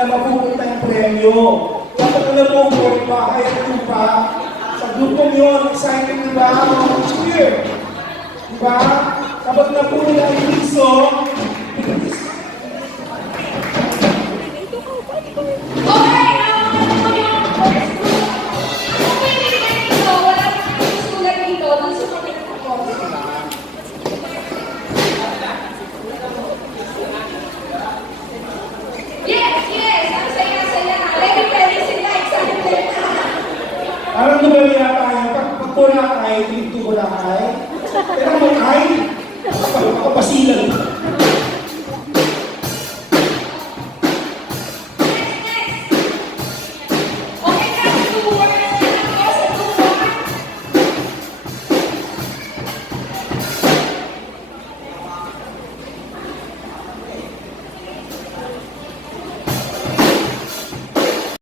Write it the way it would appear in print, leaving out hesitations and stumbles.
na mapupunta yung premyo. Kaya pag alam mo, buhay pa, kaya tupa. Sa grupong yun, excited, di ba? Mga cheer. Di ba? Kapag napuno na yung piso, parang nubali na tayo. Pag Boracay, tingin to Boracay. Pero Boracay, kapasilan.